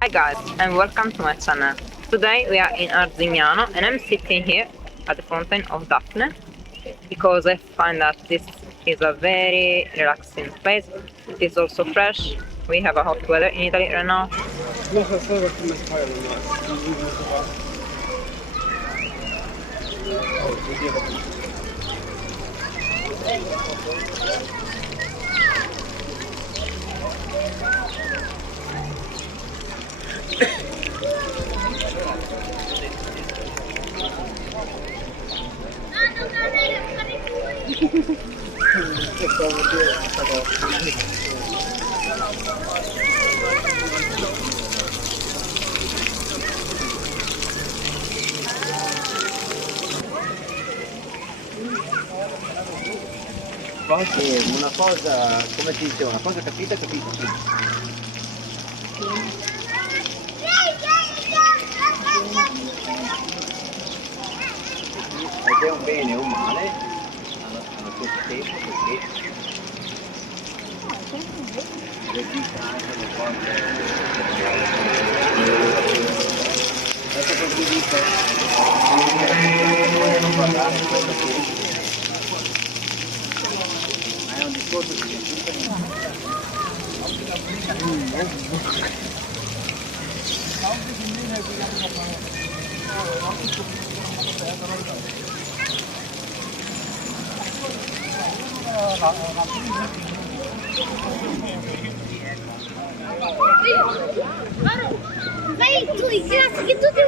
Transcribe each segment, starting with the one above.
Hi guys and welcome to my channel. Today we are in Arzignano and I'm sitting here at the fountain of Daphne because I find that this is a very relaxing place. It is also fresh. We have a hot weather in Italy right now. Una cosa, come si dice, una cosa capita, capita. Ed è un bene o un male allo stesso tempo perché registra anche le cose. Ecco perché dico, non guardare quello che è un discorso di Vai tu, grazie che tu ti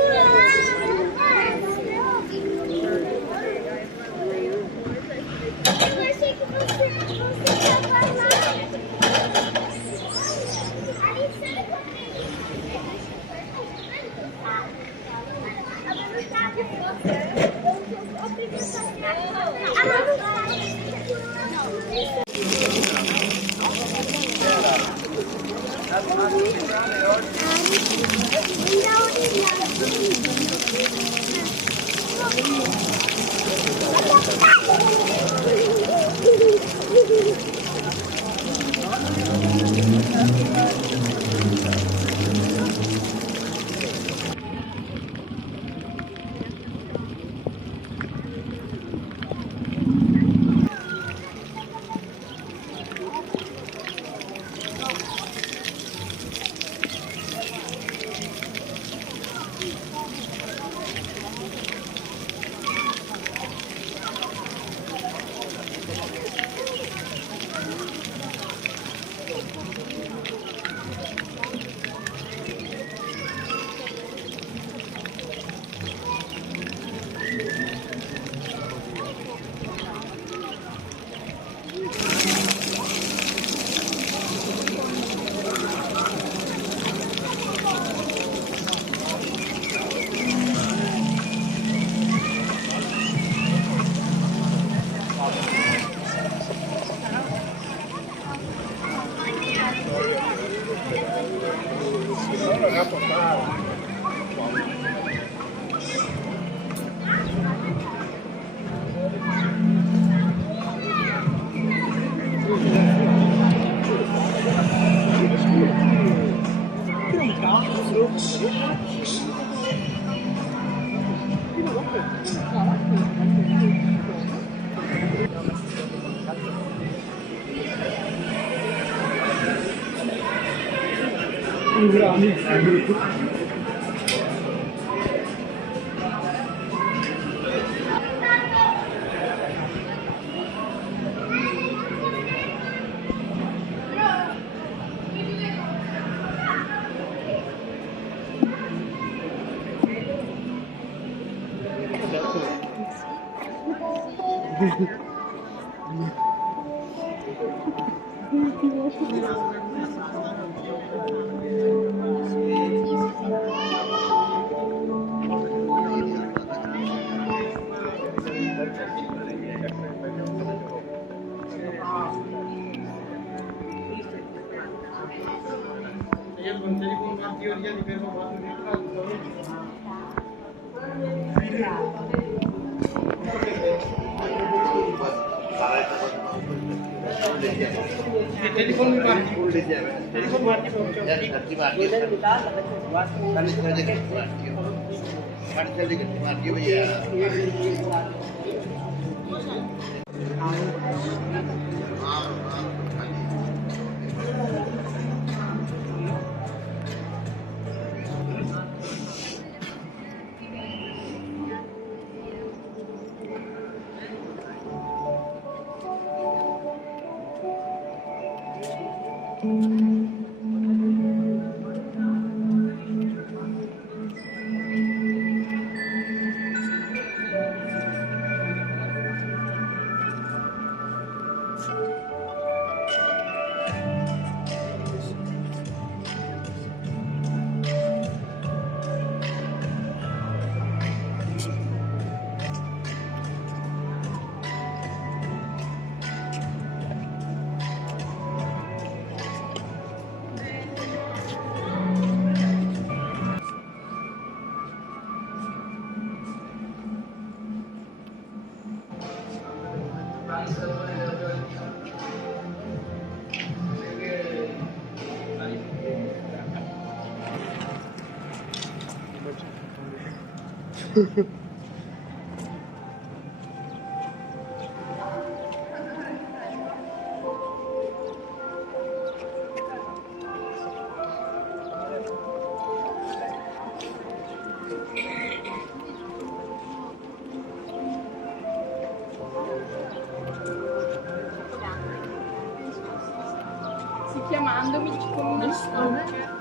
Chiamandomi con una storia.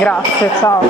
Grazie, ciao.